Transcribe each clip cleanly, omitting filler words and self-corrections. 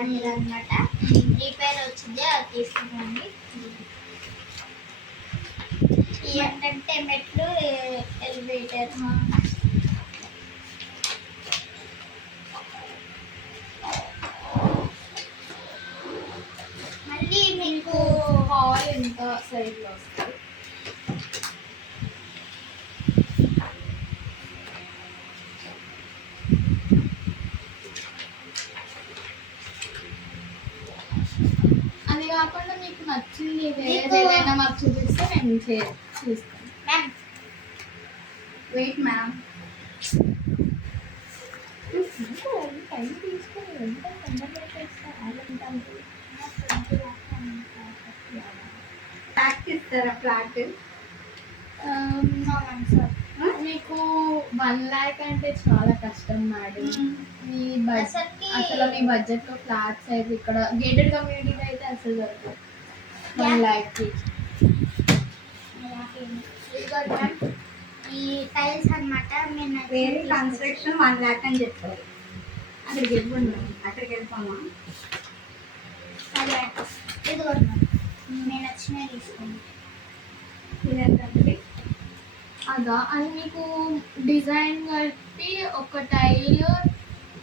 అలాంటిది అనమాట. రిపేర్ వచ్చింది, అది తీసుకున్నాండి. ఏంటంటే మెట్లు, ఎలివేటర్. మళ్ళీ మీకు హాల్ ఎంత సైజ్లో వస్తుంది? అది కాకుండా మీకు నచ్చింది ఏదైనా మాకు చూపిస్తే మేము చూస్తాం. మ్యామ్ వెయిట్ మ్యామ్, టైం తీసుకొని ఎంత తొందరగా ఫ్లాట్ ఇస్తారా? ఫ్లాట్ మీకు 1 lakh అంటే చాలా కష్టం మేడం. మీ అసలు మీ బడ్జెట్ లో ఫ్లాట్స్ అయితే ఇక్కడ గేటెడ్ కమ్యూనిటీ అయితే అసలు దొరకదు 1 lakh. ఈ టైల్స్ అన్నమాట. వేరే కన్స్ట్రక్షన్ 1 lakh అని చెప్పారు. అక్కడికి వెళ్ళిపోమా? సరే ఇది నేను నచ్చినవి తీసుకోండి. అదా, అది మీకు డిజైన్ కలిపి ఒక టైల్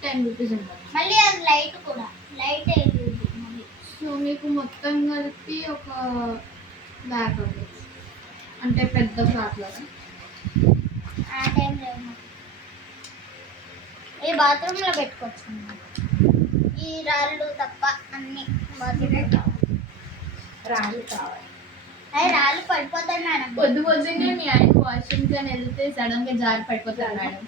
10 రూపీస్ ఉంటుంది. మళ్ళీ అది లైట్ కూడా లైట్ మళ్ళీ. సో మీకు మొత్తం కలిపి ఒక బ్యాగ్ అవుతుంది, అంటే పెద్ద ఫ్లాట్ లాగా. ఆ టైం లేదు. ఈ బాత్రూంలో పెట్టుకోవచ్చు. ఈ రాళ్ళు తప్ప అన్ని బాత్రూమ్ రాళ్ళు కావాలి. అవి రాళ్ళు పడిపోతాయి మేడం. పొద్దున్నే మీ ఆయన వాష్రూమ్ కానీ వెళ్తే సడన్ గా జారి పడిపోతారు మేడం.